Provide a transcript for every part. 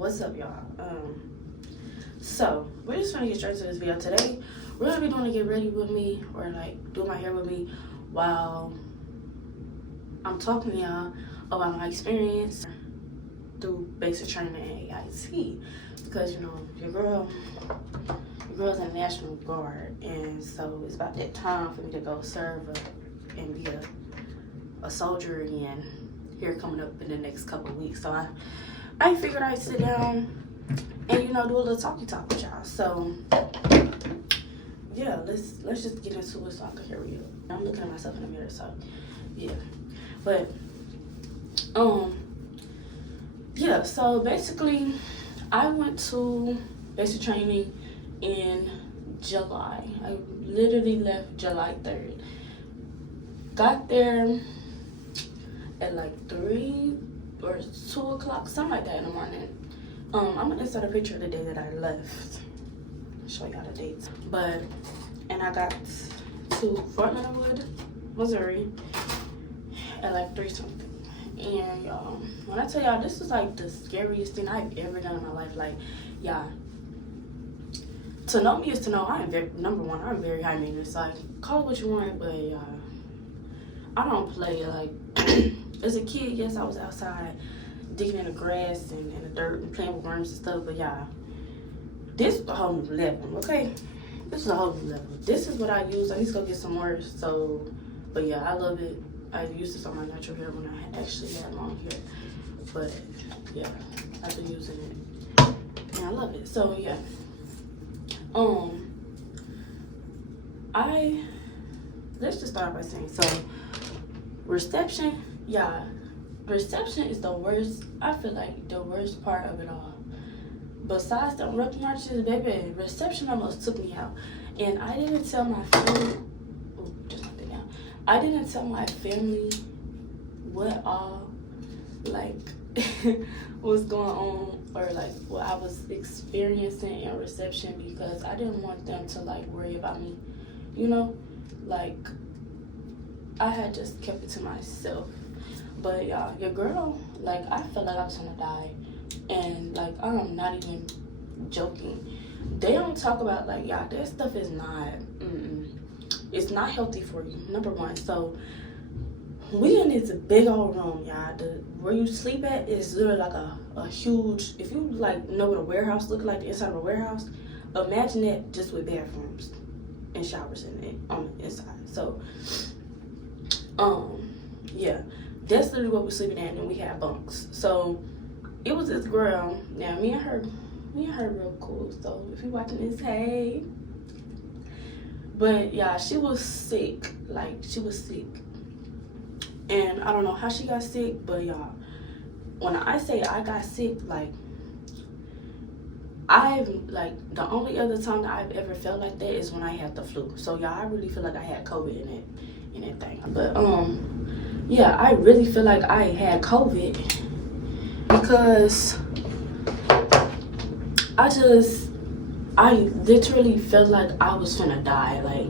What's up, y'all? So we're just trying to get straight to this video today. We're gonna be doing a get ready with me, or like do my hair with me while I'm talking to y'all about my experience through basic training at AIT, because you know your girl's in the National Guard, and so it's about that time for me to go serve and be a soldier again here coming up in the next couple of weeks. So I figured I'd sit down and do a little talk with y'all. So yeah, let's just get into it so I can hear you. I'm looking at myself in the mirror, so yeah. But yeah, so basically I went to basic training in July. I literally left July 3rd. Got there at like 3 or 2 o'clock, something like that in the morning. I'm gonna insert a picture of the day that I left. Show y'all the dates. And I got to Fort Leonard Wood, Missouri at like 3 something. And y'all, when I tell y'all, this is like the scariest thing I've ever done in my life. Like, yeah, to know me is to know I'm number one, I'm very high maintenance. Like, call it what you want, but I don't play. Like, as a kid, yes, I was outside digging in the grass and in the dirt and playing with worms and stuff, but yeah, this is a whole new level, okay? This is a whole new level. This is what I use. I need to go get some more, so, but yeah, I love it. I used this on my natural hair when I actually had long hair, but yeah, I've been using it, and I love it. So yeah, let's just start by saying, so reception, yeah, reception is the worst. I feel like the worst part of it all. Besides the rookie marches, baby, reception almost took me out. And I didn't tell my family, I didn't tell my family what all, like, was going on, or like what I was experiencing in reception, because I didn't want them to like worry about me, like I had just kept it to myself. But y'all, your girl, like, I felt like I was gonna die, and like, I'm not even joking. They don't talk about, like, y'all, that stuff is not, it's not healthy for you, number one. So we in this big old room, y'all. Where you sleep at is literally like a huge, if you like know what a warehouse look like, the inside of a warehouse, imagine that just with bathrooms and showers in it on the inside. So yeah, that's literally what we're sleeping at, and we had bunks. So it was this girl. Now me and her real cool. So if you watching this, hey. But yeah, she was sick. Like, she was sick. And I don't know how she got sick, but y'all, when I say I got sick, like, the only other time that I've ever felt like that is when I had the flu. So y'all, I really feel like I had COVID in that thing. But yeah, I really feel like I had COVID because I literally felt like I was finna die. Like,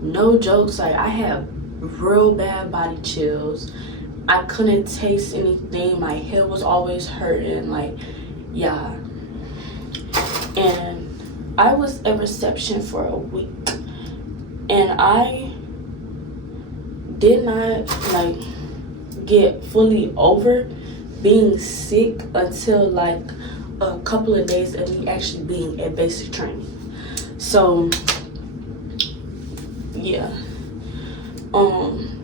no jokes. Like, I had real bad body chills. I couldn't taste anything. My head was always hurting. Like, yeah. And I was at reception for a week, and I did not like get fully over being sick until like a couple of days of me actually being at basic training. So yeah,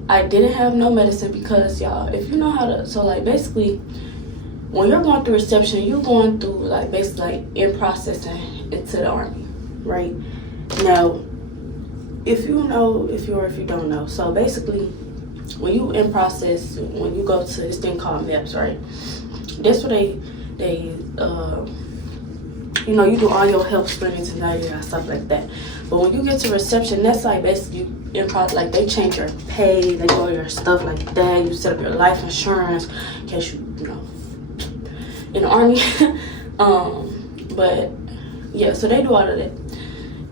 I didn't have no medicine because, y'all, if you know how to, so like basically when you're going through reception, you're going through like basically like in processing into the Army, right? Now, if you know, if you don't know, so basically when you in process, when you go to this thing called MEPS, right? That's where they you do all your health screenings and stuff like that. But when you get to reception, that's like basically in process, like they change your pay, they do all your stuff like that. You set up your life insurance in case you in the Army. But yeah, so they do all of that,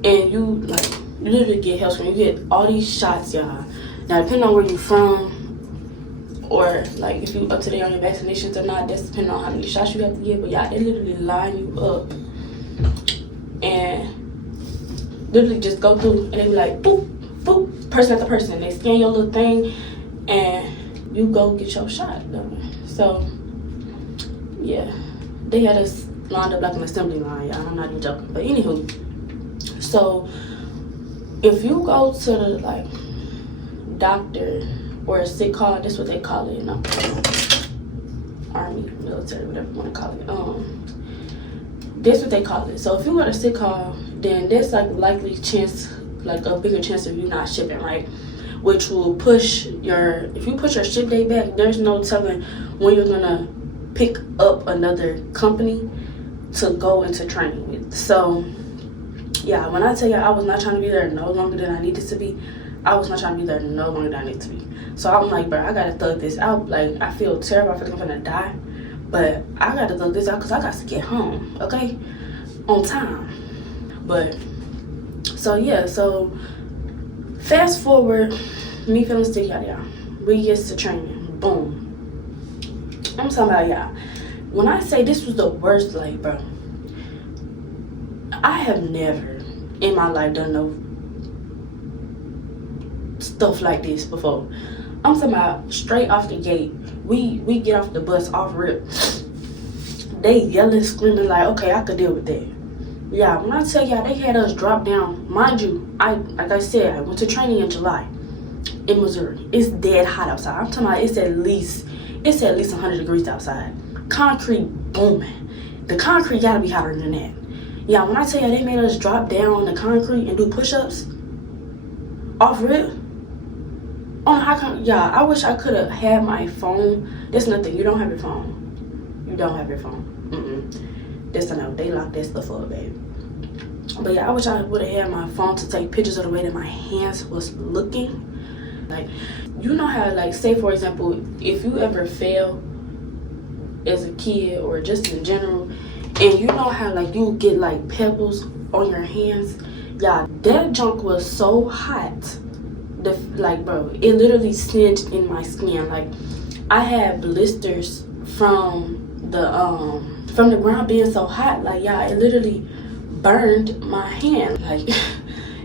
and you literally get health screening. You get all these shots, y'all. Now, depending on where you're from, or like if you up to date on your vaccinations or not. That's depending on how many shots you have to get. But yeah, they literally line you up and literally just go through, and they be like boop boop, person after person. They scan your little thing and you go get your shot done. So yeah, they had us lined up like an assembly line, y'all. I'm not even joking. But anywho, so if you go to the like doctor or a sick call, that's what they call it, army, military, whatever you want to call it. That's what they call it. So if you got a sick call, then there's like likely chance, like a bigger chance of you not shipping, right? Which will push your, if you push your ship date back, there's no telling when you're gonna pick up another company to go into training with. So yeah, when I tell you I was not trying to be there no longer than I needed to be, I was not trying to be there no longer than I needed to be. So I'm like, bro, I gotta thug this out. Like, I feel terrible. I feel like I'm gonna die, but I gotta thug this out because I got to get home, okay, on time. But so yeah, so fast forward, me feeling sick, y'all. We get to training, boom. I'm talking about, y'all, when I say this was the worst, like, bro, I have never in my life done no stuff like this before. I'm talking about straight off the gate. We get off the bus off rip. They yelling, screaming like, okay, I could deal with that. Yeah, when I tell y'all, they had us drop down. Mind you, like I said, I went to training in July in Missouri. It's dead hot outside. I'm talking about it's at least 100 degrees outside. Concrete booming. The concrete gotta be hotter than that. Yeah, when I tell y'all, they made us drop down on the concrete and do push-ups off rip. On high concrete. Yeah, I wish I could have had my phone. There's nothing. You don't have your phone. You don't have your phone. That's a no. They locked that stuff up, baby. But yeah, I wish I would have had my phone to take pictures of the way that my hands was looking. Like, you know how, like, say for example, if you ever fail as a kid or just in general, and you know how like you get like pebbles on your hands, yeah, that junk was so hot. Like, bro, it literally singed in my skin. Like, I had blisters from the ground being so hot. Like, yeah, it literally burned my hand. Like,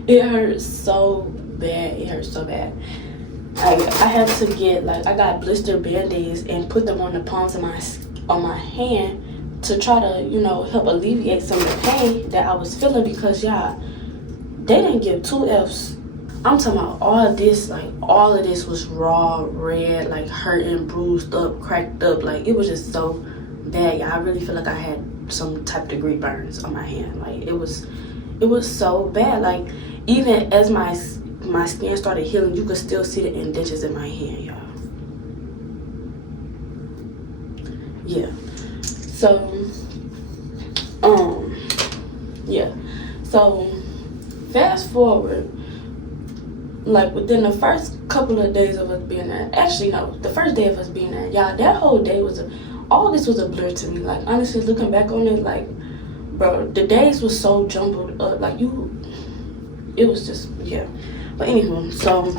it hurt so bad. It hurt so bad. I had to get, like, I got blister band-aids and put them on the palms of my hand to try to, you know, help alleviate some of the pain that I was feeling, because yeah, they didn't give two F's. I'm talking about all of this was raw, red, like hurting, bruised up, cracked up. Like, it was just so bad. Yeah, I really feel like I had some type of degree burns on my hand. Like, it was so bad. Like, even as my skin started healing, you could still see the indentures in my hand, y'all. Yeah. So, yeah. So, fast forward, like within the first couple of days of us being there, actually no, the first day of us being there, y'all, that whole day all this was a blur to me. Like, honestly, looking back on it, like, bro, the days was so jumbled up. Like, it was just, yeah. But anyway, so,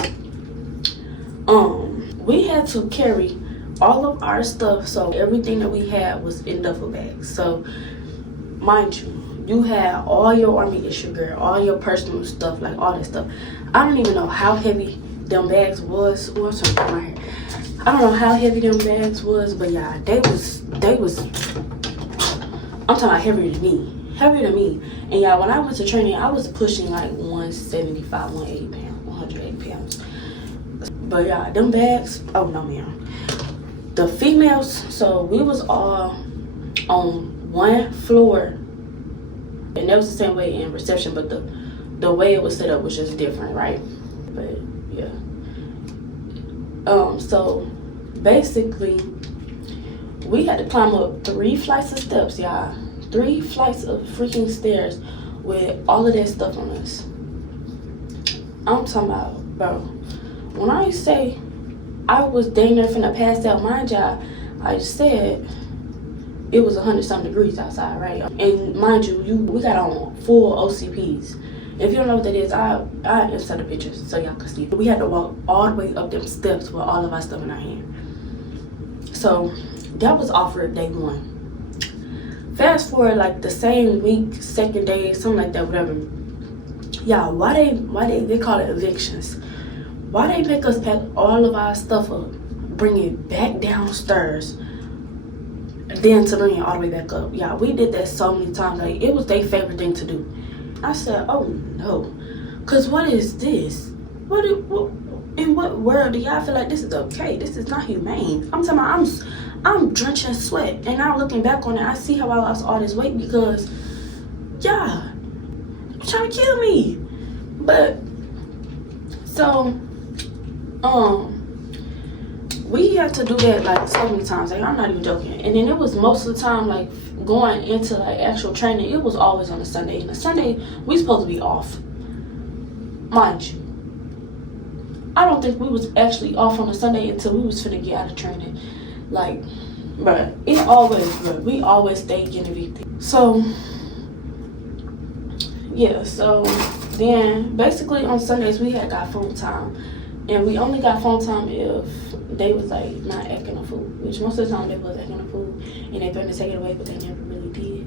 we had to carry all of our stuff. So everything that we had was in duffel bags. So mind you had all your army issue gear, all your personal stuff, like all that stuff. I don't even know how heavy them bags was. Oh, I'm sorry, my hair. I don't know how heavy them bags was, but yeah, they was I'm talking about heavier than me. And yeah, when I went to training, I was pushing like 175, 180 pounds. But yeah, them bags, oh no ma'am. The females, so we was all on one floor, and that was the same way in reception, but the way it was set up was just different, right? But yeah. So basically, we had to climb up 3 flights of steps, y'all. 3 flights of freaking stairs with all of that stuff on us. I'm talking about, bro, when I say I was dang near finna pass out, mind y'all, I said it was 100-something degrees outside, right? And mind you, we got on full OCPs. If you don't know what that is, I insert the pictures so y'all can see. We had to walk all the way up them steps with all of our stuff in our hand. So that was offered day 1. Fast forward like the same week, second day, something like that, whatever. Yeah, why they call it evictions? Why they make us pack all of our stuff up, bring it back downstairs, then to bring it all the way back up? Yeah, we did that so many times. Like, it was their favorite thing to do. I said, oh no, cause what is this? In what world do y'all feel like this is okay? This is not humane. I'm talking about I'm drenched in sweat, and now looking back on it, I see how I lost all this weight because, yeah, trying to kill me. But so we had to do that like so many times. Like, I'm not even joking. And then it was most of the time, like, going into like actual training, it was always on a Sunday. And a Sunday we supposed to be off, mind you. I don't think we was actually off on a Sunday until we was finna get out of training. Like, bruh, we always stay getting evicted. So yeah, so then basically on Sundays we had got phone time, and we only got phone time if they was like not acting a fool, which most of the time they was acting a fool, and they threatened to take it away, but they never really did,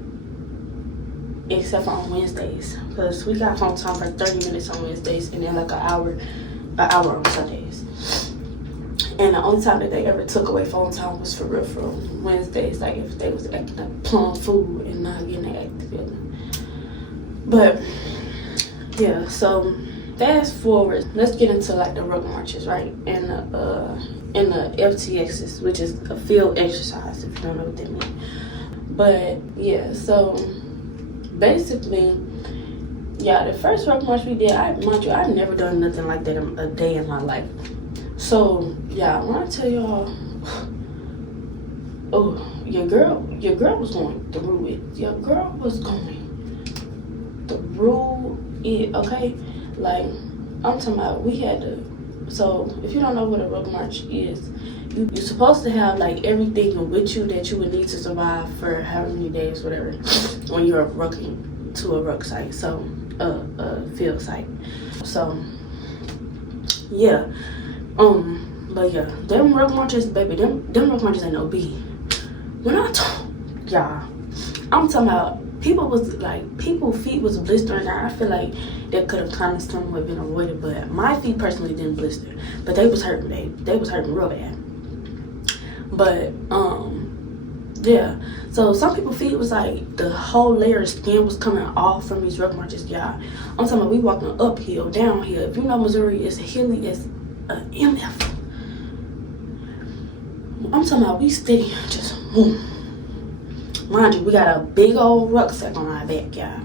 except for on Wednesdays, because we got phone time for 30 minutes on Wednesdays, and then like an hour on Sundays. And the only time that they ever took away phone time was for real from Wednesdays, like if they was acting a plum fool and not getting their act together. But yeah, so fast forward, let's get into like the ruck marches, right? And the FTXs, which is a field exercise, if you don't know what that means. But yeah, so basically, yeah, the first ruck march we did, I've never done nothing like that a day in my life. So yeah, when I tell y'all, oh, your girl was going through it. Your girl was going through it, okay? Like, I'm talking about, we had to, so if you don't know what a ruck march is, you're supposed to have like everything with you that you would need to survive for however many days, whatever, when you're rucking to a ruck site, so a field site. So yeah, but yeah, them ruck marches, baby, them ruck marches ain't no B. When I told y'all, I'm talking about, people's feet was blistering. Now I feel like that could have kind of somewhat been avoided, but my feet personally didn't blister, but they was hurting. They was hurting real bad. But yeah, so some people's feet was like the whole layer of skin was coming off from these ruck marches. Yeah, I'm talking about, we walking uphill, downhill. If you know Missouri is hilly as an MF. I'm talking about, we steady just boom. Mind you, we got a big old rucksack on our back, y'all.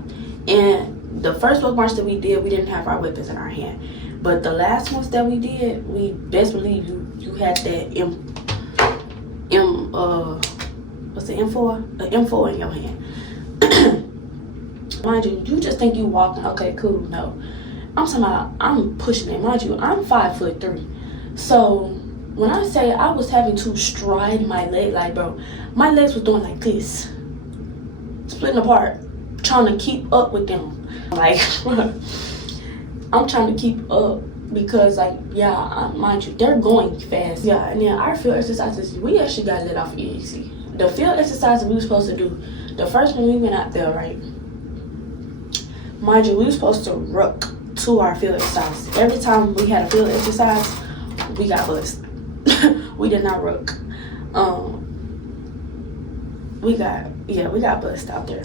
And the first ruck march that we did, we didn't have our weapons in our hand. But the last ones that we did, we best believe you had that what's the M4? An M4 in your hand. Mind you, you just think you walking, okay, cool. No. I'm talking about, I'm pushing it. Mind you, I'm 5'3". So when I say I was having to stride my leg, like, bro, my legs was doing like this, splitting apart, trying to keep up with them. Like, I'm trying to keep up because, like, yeah, mind you, they're going fast. Yeah, and then our field exercises, we actually got let off easy. The field exercise that we were supposed to do, the first one we went out there, right? Mind you, we were supposed to ruck to our field exercise. Every time we had a field exercise, we got bussed. We did not ruck. We got bussed out there.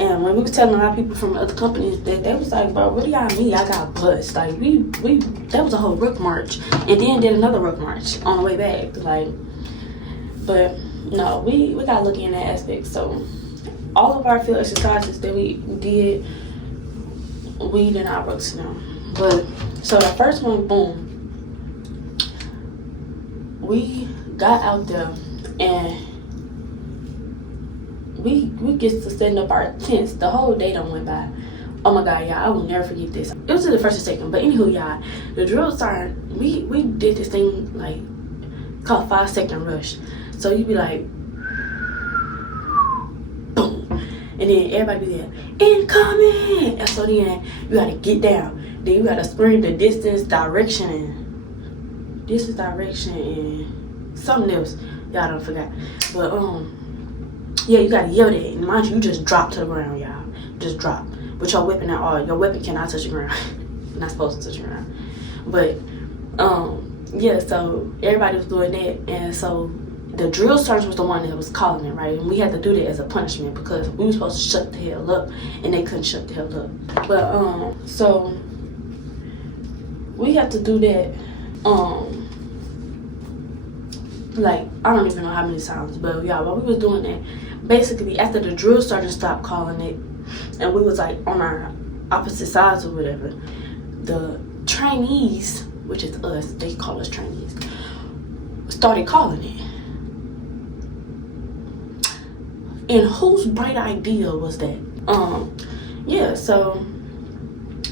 And when we was telling a lot of people from other companies that, they was like, bro, what do y'all mean I got bussed? Like, we that was a whole ruck march, and then did another ruck march on the way back. Like, but no, we gotta look in that aspect. So all of our field exercises that we did not ruck to them. But so the first one, boom, we got out there and we get to setting up our tents. The whole day done went by. Oh my God, y'all, I will never forget this. It was in the first and second, but anywho, y'all, the drill started, we did this thing like called 5-second rush. So you'd be like, boom, and then everybody be there, incoming. And so then you gotta get down. Then you gotta scream the distance, direction, and something else. Y'all don't forget. But yeah, you gotta yell that. And mind you, you just drop to the ground, y'all. Just drop. With your weapon at all. Your weapon cannot touch the ground. You're not supposed to touch the ground. But yeah, so everybody was doing that, and so the drill sergeant was the one that was calling it, right? And we had to do that as a punishment because we were supposed to shut the hell up, and they couldn't shut the hell up. But so we had to do that. Like, I don't even know how many times, but yeah, while we was doing that, basically after the drill sergeant stopped calling it, and we was like on our opposite sides or whatever, the trainees, which is us, they call us trainees, started calling it. And whose bright idea was that? Yeah, so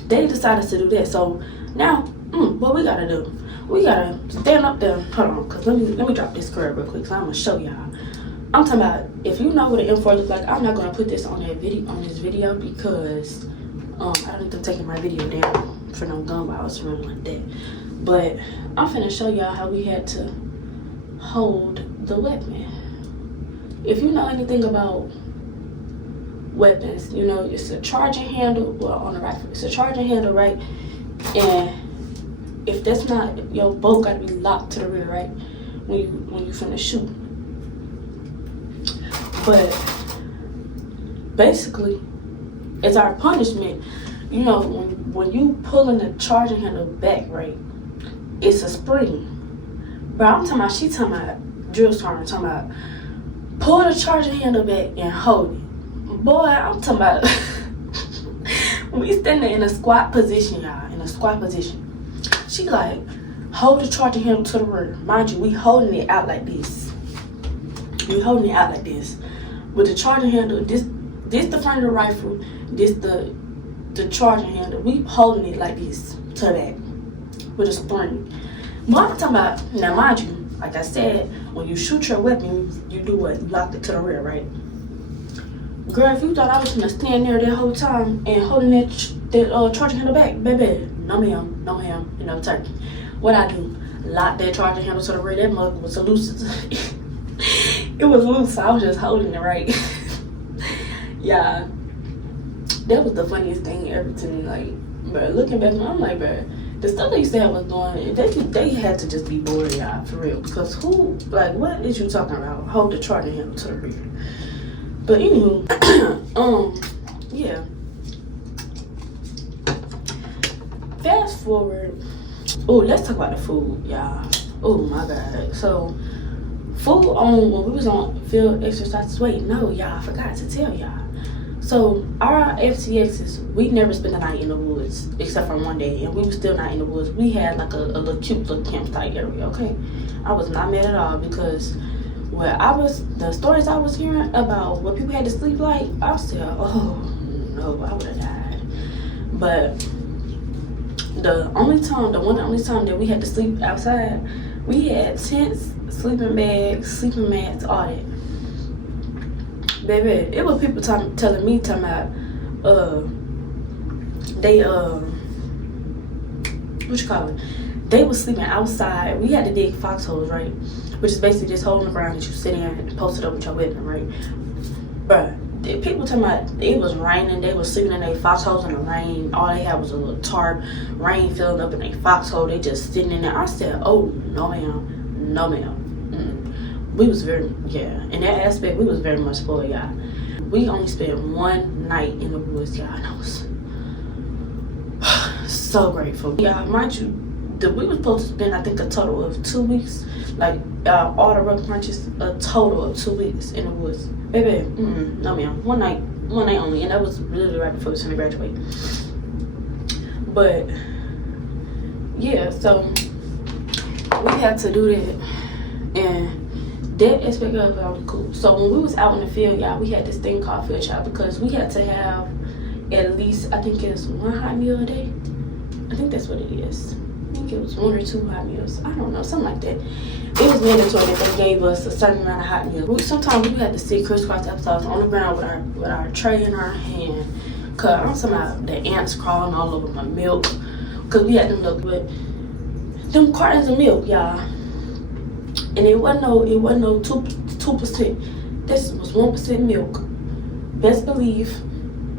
they decided to do that. So now, what we gotta do? We gotta stand up there. Hold on, cause let me drop this curve real quick, cause I'm gonna show y'all. I'm talking about, if you know what an M4 looks like, I'm not gonna put this on this video because I don't think I'm taking my video down for no gun violence or anything like that. But I'm finna show y'all how we had to hold the weapon. If you know anything about weapons, you know it's a charging handle. Well, on the rifle, it's a charging handle, right? And if that's not, your bolt gotta be locked to the rear, right? When you finna shoot. But basically, as our punishment, you know, when you pulling the charging handle back, right, it's a spring. But I'm talking about, she talking about, drill sergeant talking about, pull the charging handle back and hold it. Boy, I'm talking about, we standing in a squat position, y'all, in a squat position. She like, hold the charging handle to the rear. Mind you, we holding it out like this. We holding it out like this. With the charging handle, this the front of the rifle, this the charging handle. We holding it like this to that with a spring. But I'm talking about, now mind you, like I said, when you shoot your weapon, you do what? Lock it to the rear, right? Girl, if you thought I was gonna stand there that whole time and holding that charging handle back, baby, no ma'am, you know, turkey. What I do? Lock that charging handle to the rear. That mug was loose. It was loose, so I was just holding it right. Yeah, that was the funniest thing ever to me. Like, bro, looking back, I'm like, bro, the stuff they used to have us doing, they had to just be bored, y'all, for real. Because who, like, what is you talking about? Hold the charging handle to the rear. But anywho, yeah. Fast forward. Oh, let's talk about the food, y'all. Oh my God. So, food on when we was on field exercises. Wait, no, y'all, I forgot to tell y'all. So our FTXs, we never spent the night in the woods except for one day, and we were still not in the woods. We had like a little cute little campsite area. Okay, I was not mad at all because the stories I was hearing about what people had to sleep like, I said, oh no, I would have died. But the only time that we had to sleep outside, we had tents, sleeping bags, sleeping mats, all that. Baby, it was people telling me about they what you call it? They was sleeping outside. We had to dig foxholes, right? Which is basically just holding the ground that you sit in and post it up with your weapon, right? Bruh, people talking about it was raining. They was sleeping in their foxholes in the rain. All they had was a little tarp, rain filling up in their foxhole. They just sitting in there. I said, oh no ma'am, no ma'am. We was in that aspect, we was very much spoiled, y'all. We only spent one night in the woods, y'all, and I was so grateful. Yeah, mind you, we were supposed to spend, I think, a total of 2 weeks, like all the rough punches, a total of 2 weeks in the woods. Baby, no ma'am, one night only, and that was literally right before we was gonna graduate. But yeah, so we had to do that, and that aspect of it was cool. So when we was out in the field, y'all, we had this thing called field trial because we had to have at least, I think it's 1 hot meal a day. I think that's what it is. I think it was 1 or 2 hot meals. I don't know, something like that. It was mandatory that they gave us a certain amount of hot meals. Sometimes we had to sit crisscross applesauce on the ground with our tray in our hand. Cause I'm talking about the ants crawling all over my milk. Cause we had them look with them cartons of milk, y'all. and it wasn't no 2%. This was 1% milk. Best believe.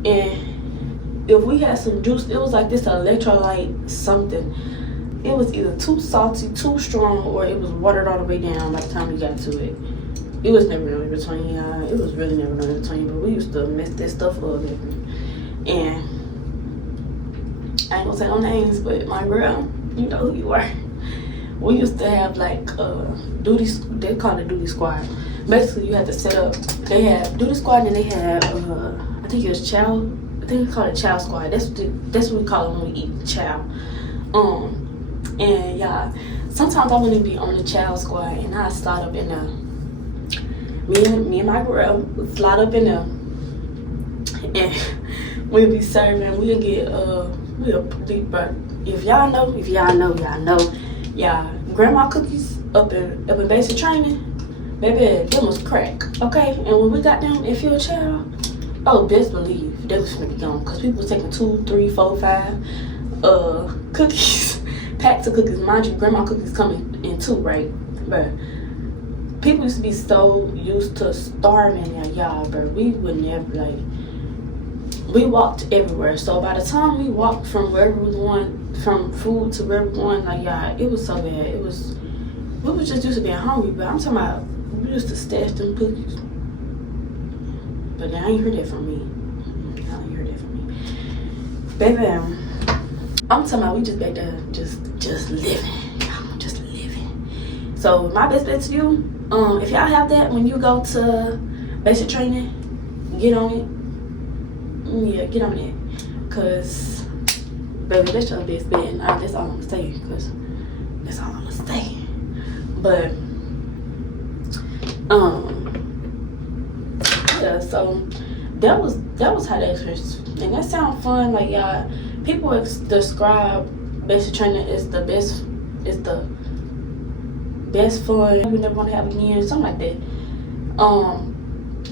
And if we had some juice, it was like this electrolyte something. It was either too salty, too strong, or it was watered all the way down by the time we got to it. It was never no in between, y'all. It was really never no in between, but we used to mess that stuff up, baby. And I ain't gonna say no names, but my girl, you know who you are. We used to have like duty, they call it duty squad. Basically, you had to set up, they had duty squad and they had, I think it was chow, I think we call it chow squad. That's what we call it when we eat chow. And yeah, sometimes I wouldn't be on the chow squad and I'd slide up in there. Me and my girl would slide up in there and we'd be serving, we'll get, if y'all know, y'all know. Yeah, grandma cookies up in basic training, baby, them was crack, okay? And when we got them in field child, oh, best believe they was finna be gone, cause people was taking 2, 3, 4, 5 cookies, packs of cookies. Mind you, grandma cookies coming in 2, right? But people used to be so used to starving at y'all, but we would never, like, we walked everywhere. So by the time we walked from wherever we were going, from food to wherever we were going, like, yeah, it was so bad. We was just used to being hungry, but I'm talking about, we used to stash them cookies. But I ain't heard that from me. I ain't heard that from me. Baby, I'm talking about we just back there, just living. Just living. So my best bet to you, if y'all have that when you go to basic training, get on it. Yeah, get on it. Cause baby, that's your best bet, and that's all I'm gonna say, cause that's all I'm gonna say. But yeah, so that was how that experience, and that sounds fun. Like, y'all, people describe basic training as the best, fun you never want to have again, something like that.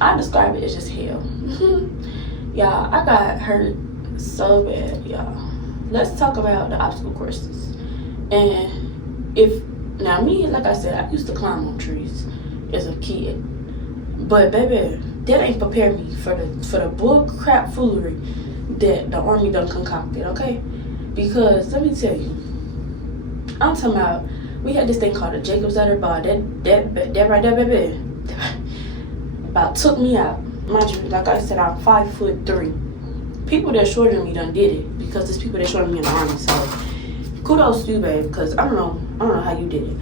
I describe it as just hell. Y'all, I got hurt so bad, y'all. Let's talk about the obstacle courses. And now me, like I said, I used to climb on trees as a kid. But baby, that ain't prepared me for the bull crap foolery that the Army done concocted, okay? Because let me tell you, I'm talking about, we had this thing called a Jacob's Ladder bar. That right there, baby, about took me out. Mind you, like I said, I'm 5'3". People that shorter than me done did it, because there's people that shorter than me in the Army. So kudos to you, babe, because I don't know how you did it.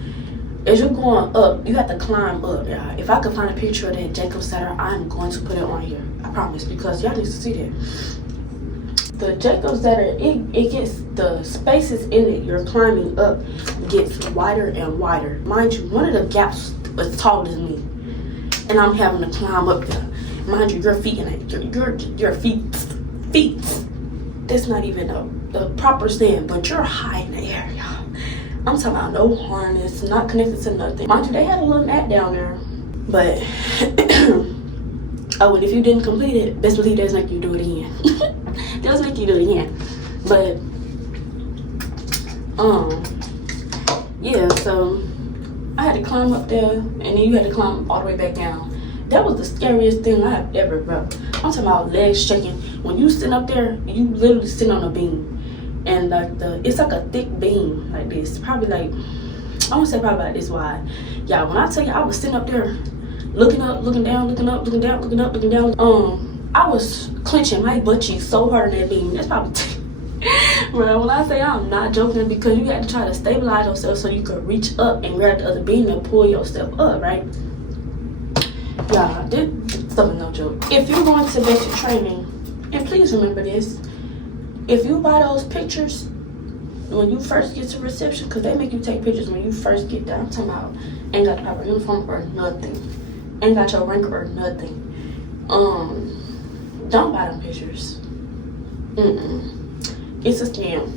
As you're going up, you have to climb up. Yeah. If I could find a picture of that Jacob's Ladder, I'm going to put it on here. I promise, because y'all need to see that. The Jacob's Ladder, it gets, the spaces in it you're climbing up gets wider and wider. Mind you, one of the gaps was taller than me, and I'm having to climb up there. Mind you, your feet in it, your feet, that's not even the proper stand, but you're high in the air, y'all. I'm talking about no harness, not connected to nothing. Mind you, they had a little mat down there, but oh, and if you didn't complete it, best believe they'll make you do it again. They'll make you do it again. But yeah, so I had to climb up there, and then you had to climb all the way back down. That was the scariest thing I have ever, bro. I'm talking about legs shaking. When you sit up there, you literally sit on a beam, and like it's like a thick beam like this, probably like, I want to say probably like this wide. Yeah, when I tell you I was sitting up there, looking up, looking down, looking up, looking down, looking up, looking down. I was clenching my butt cheeks so hard on that beam. That's probably bro, when I say I'm not joking, because you had to try to stabilize yourself so you could reach up and grab the other beam and pull yourself up, right? Yeah, this stuff is no joke. If you're going to basic training, and please remember this, if you buy those pictures when you first get to reception, because they make you take pictures when you first get there. I'm talking about ain't got the proper uniform or nothing, ain't got your rank or nothing. Don't buy them pictures. It's a scam.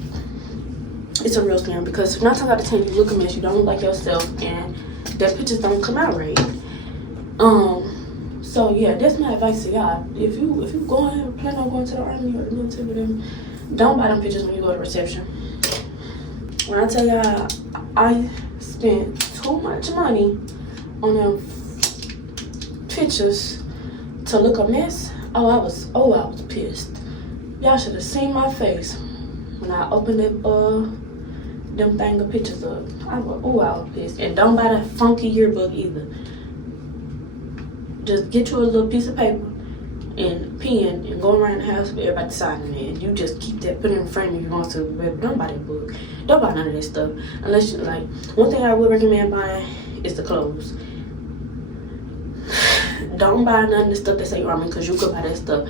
It's a real scam, because 9 times out of 10 you look a mess, you don't look like yourself, and the pictures don't come out right. So yeah, that's my advice to y'all. If you plan on going to the Army or the military with them, don't buy them pictures when you go to reception. When I tell y'all I spent too much money on them pictures to look a mess. I was pissed. Y'all should have seen my face when I opened it, them thing of pictures up. I was pissed. And don't buy that funky yearbook either. Just get you a little piece of paper and pen and go around the house with everybody signing it. You just keep that, put it in frame if you want to. But don't buy that book. Don't buy none of that stuff. Unless you like, one thing I would recommend buying is the clothes. Don't buy none of the stuff that say ramen, because you could buy that stuff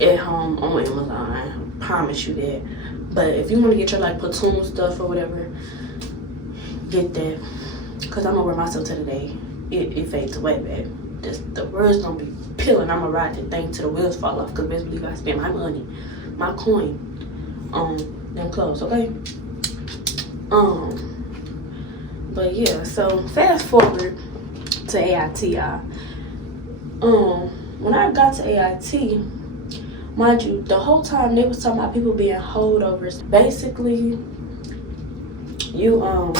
at home on Amazon. I promise you that. But if you want to get your like platoon stuff or whatever, get that. Because I'm gonna wear myself to the day. It fades away, babe. The words don't be peeling. I'm gonna ride that thing till the wheels fall off, because best believe I spend my money, my coin on them clothes, okay? But yeah, so fast forward to AIT, y'all. When I got to AIT, mind you, the whole time they was talking about people being holdovers. Basically, you're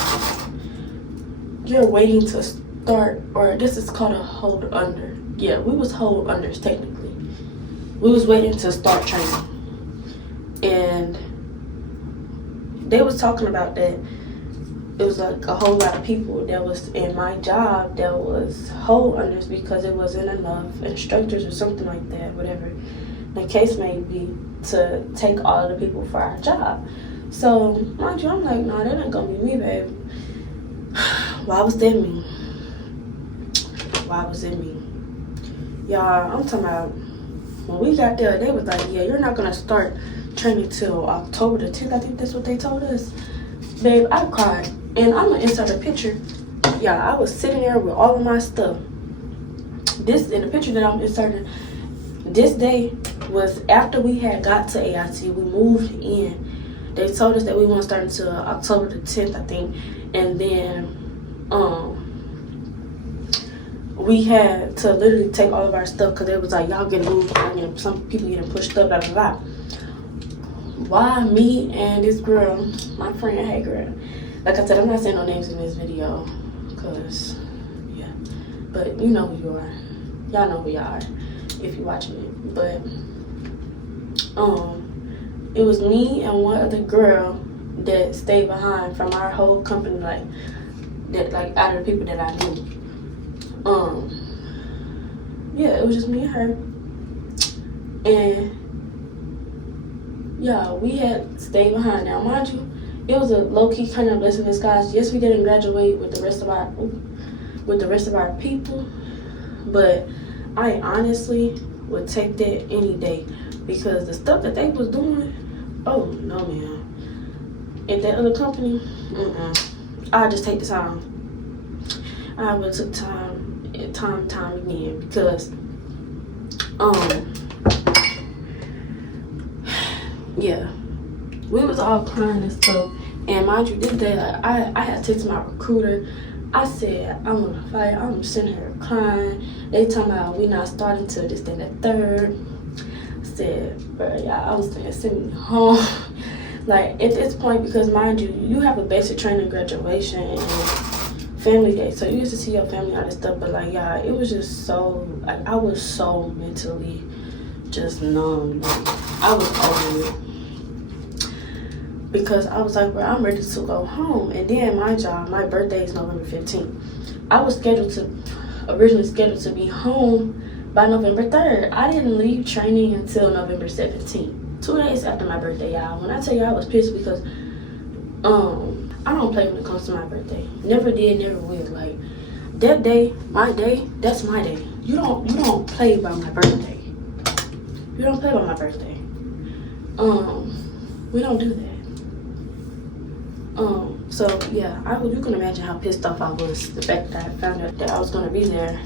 waiting to start, or this is called a hold under. Yeah, we was hold unders technically. We was waiting to start training, and they was talking about that. It was like a whole lot of people that was in my job that was hold unders because it wasn't enough instructors or something like that, whatever the case may be, to take all of the people for our job. So mind you, I'm like, nah, that ain't gonna be me, babe. Why was that me? Why was it me? Y'all, I'm talking about when we got there, they was like, yeah, you're not gonna start training till October the 10th. I think that's what they told us. Babe, I cried. And I'm gonna insert a picture. Yeah, I was sitting there with all of my stuff. This, in the picture that I'm inserting, this day was after we had got to AIT. We moved in. They told us that we won't start until October the 10th, I think. And then, we had to literally take all of our stuff, because it was like, y'all getting moved, some people getting pushed up, blah, blah, blah. Why me and this girl, my friend, hey girl, like I said, I'm not saying no names in this video, because, yeah, but you know who you are. Y'all know who y'all are if you're watching it. But, it was me and one other girl that stayed behind from our whole company, like, that, like, out of the people that I knew. Yeah, it was just me and her. And yeah, we had stayed behind. Now, mind you, it was a low-key kind of blessing in disguise. Yes, we didn't graduate with the rest of our people, but I honestly would take that any day, because the stuff that they was doing, oh no, man. At that other company, I just take the time. I would took time again, because yeah, we was all crying and stuff. And mind you, this day, like, I had texted my recruiter. I said, I'm gonna fight. I'm sitting here crying. They talking about we not starting till this, then the 3rd. I said, bro, yeah, I was saying, send me home. Like, at this point, because mind you, you have a basic training, graduation, and family day, so you used to see your family, all this stuff. But like, yeah, it was just so, like, I was so mentally just numb. Like, I was over it, because I was like, bro, I'm ready to go home. And then my job, my birthday is November 15th. I was originally scheduled to be home by November 3rd. I didn't leave training until November 17th, 2 days after my birthday, y'all. When I tell you I was pissed, because I don't play when it comes to my birthday. Never did, never will. Like, that day, my day, that's my day. You don't play by my birthday. You don't play by my birthday. We don't do that. So yeah, you can imagine how pissed off I was, the fact that I found out that I was gonna be there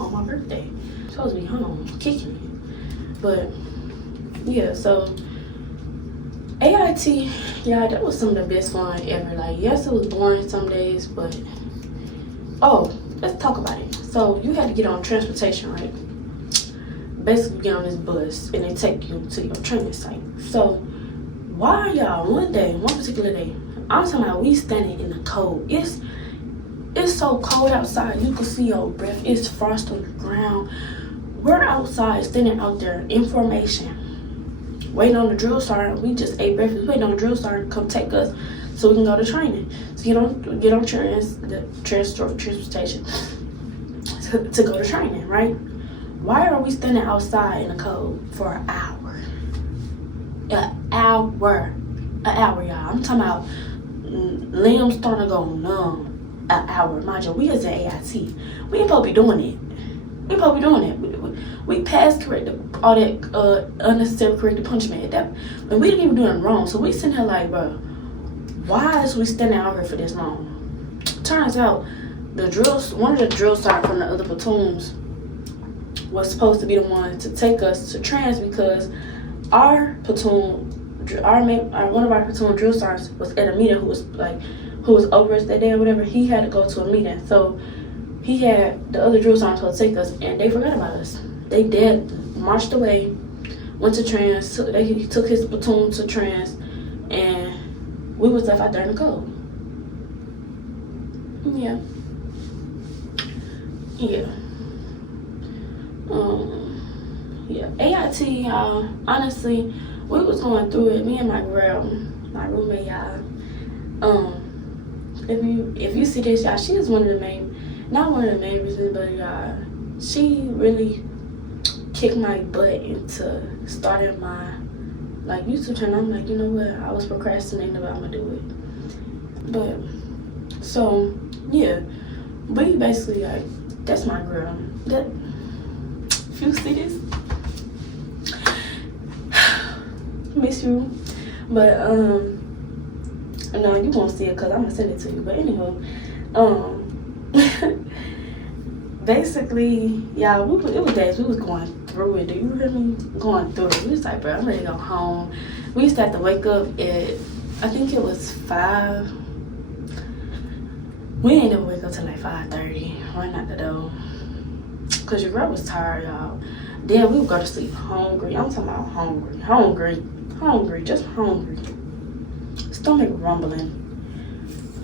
on my birthday. I'm supposed to be home, kicking it. But yeah, so AIT, yeah, that was some of the best fun ever. Like, yes, it was boring some days, but let's talk about it. So you had to get on transportation, right? Basically, get on this bus and they take you to your training site. So why, y'all, one particular day, I'm talking about we standing in the cold. It's so cold outside. You can see your breath. It's frost on the ground. We're outside, standing out there in formation, waiting on the drill sergeant. We just ate breakfast, waiting on the drill sergeant to come take us so we can go to training. So get on transportation to go to training, right? Why are we standing outside in the cold for an hour? An hour, y'all. I'm talking about limbs starting to go numb. An hour, mind you. We as an AIT, we ain't supposed to be doing it. We passed all that unnecessary corrective punishment. And we didn't even do it wrong. So we sitting here like, bro, why is we standing out here for this long? Turns out, one of the drill sergeants from the other platoons was supposed to be the one to take us to trans because our platoon, one of our platoon drill sergeants was at a meeting who was over us that day or whatever. He had to go to a meeting, so he had the other drill sergeants supposed to take us, and they forgot about us. They marched away, went to trans. He took his platoon to trans, and we was left out there in the cold. Yeah. AIT, y'all. Honestly, we was going through it. Me and my roommate, y'all. If you see this, y'all, she is not one of the main reasons, but y'all, she really kicked my butt into starting my YouTube channel. I'm like, you know what? I was procrastinating, but I'm gonna do it. But so yeah, we basically that's my girl. If you see this, miss you. But no, you won't see it because I'm gonna send it to you. But anyway, basically, y'all, it was days we was going through it. Do you hear me? Going through it. We was like, bro, I'm ready to go home. We used to have to wake up at, I think it was 5. We ain't never wake up till like 5:30, run out the door. Cause your girl was tired, y'all. Then we would go to sleep hungry. I'm talking about hungry, just hungry. Stomach rumbling,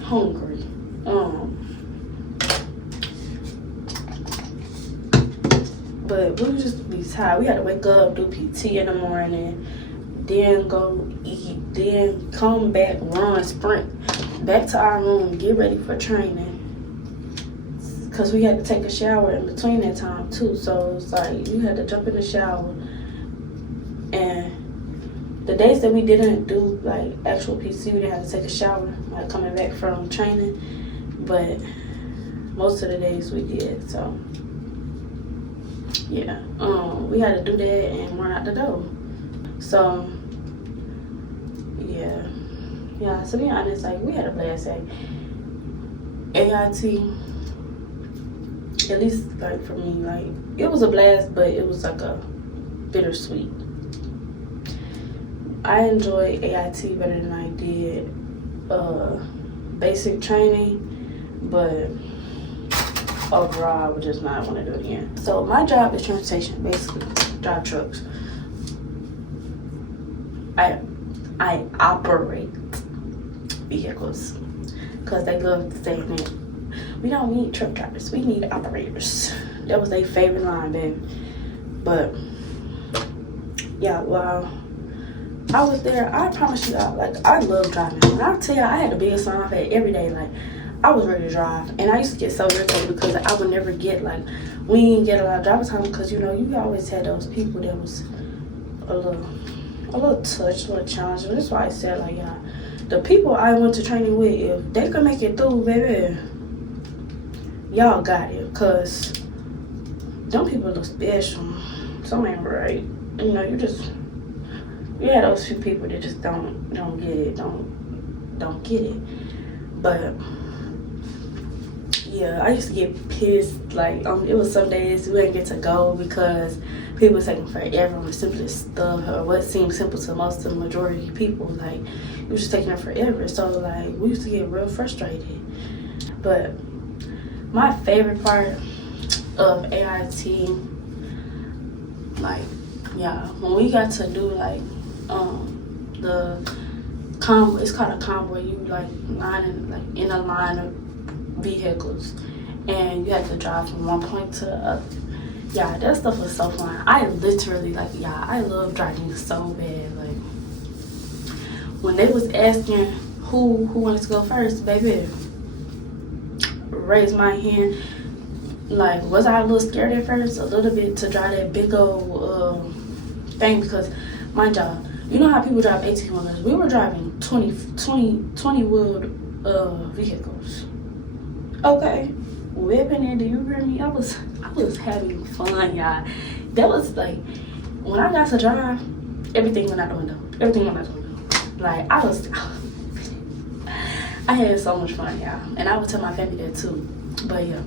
hungry. But we would just be tired. We had to wake up, do PT in the morning, then go eat, then come back, run, sprint back to our room, get ready for training. Cause we had to take a shower in between that time too. So it's like you had to jump in the shower. And the days that we didn't do like actual PC, we didn't have to take a shower, like coming back from training. But most of the days we did. So yeah, we had to do that and run out the door. So yeah. So to be honest, like we had a blast at AIT. At least like for me, like it was a blast, but it was like a bittersweet. I enjoyed AIT better than I did basic training, but overall I would just not want to do it again. So my job is transportation, basically drive trucks. I operate vehicles because they love saying it. We don't need truck drivers, we need operators. That was their favorite line, baby. But yeah, while I was there, I promise you, like I love driving. When I tell you, I had the biggest smile I've had every day. Like I was ready to drive, and I used to get so irritated because I would never get we didn't get a lot of driver time because you always had those people that was a little touched, a little challenged. And that's why I said the people I went to training with, if they could make it through, baby, y'all got it, cause them people look special. Something ain't right. You had those few people that just don't get it, don't get it. But yeah, I used to get pissed. It was some days we didn't get to go because people were taking forever on the simplest stuff, or what seemed simple to most of the majority of people. It was just taking forever. So we used to get real frustrated. But my favorite part of AIT, when we got to do the combo, it's called a combo. You in a line vehicles, and you had to drive from one point to the other. Yeah, that stuff was so fun. I literally, like, yeah, I love driving so bad. Like, when they was asking who wanted to go first, baby, raise my hand. Like, was I a little scared at first? A little bit, to drive that big old thing, because, mind y'all, you know how people drive 18 wheelers? We were driving 20 wheeled vehicles. Okay, whipping it. Do you hear me? I was having fun, y'all. That was like, when I got to drive, everything went out the window. Everything went out the window. Like, I had so much fun, y'all. And I would tell my family that too. But yeah,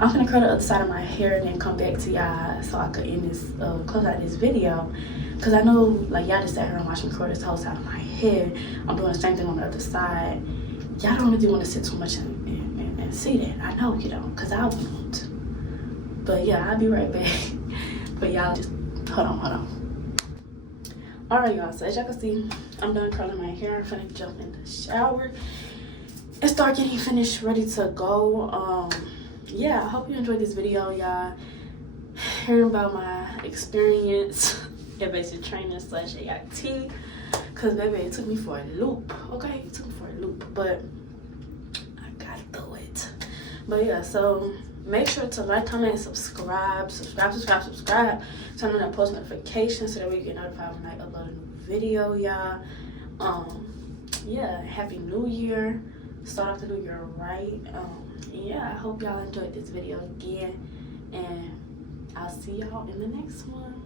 I'm gonna curl the other side of my hair and then come back to y'all so I could end this, close out this video. Cause I know, like, y'all just sat here and watched me curl this whole side of my hair. I'm doing the same thing on the other side. Y'all don't really want to sit too much and see that. I know you don't, cause I won't. But yeah, I'll be right back. But y'all just, hold on. Alright, y'all, so as y'all can see, I'm done curling my hair. I'm finna jump in the shower and start getting finished, ready to go. Yeah, I hope you enjoyed this video, y'all. Hearing about my experience at basic training / AIT, cause baby, it took me for a loop. Okay, it took me for a loop, but I got through it. But yeah, so make sure to like, comment, and subscribe. Subscribe. Turn on that post notifications so that we get notified when I upload a new video, y'all. Yeah, happy new year. Start off the new year right. Yeah, I hope y'all enjoyed this video again, and I'll see y'all in the next one.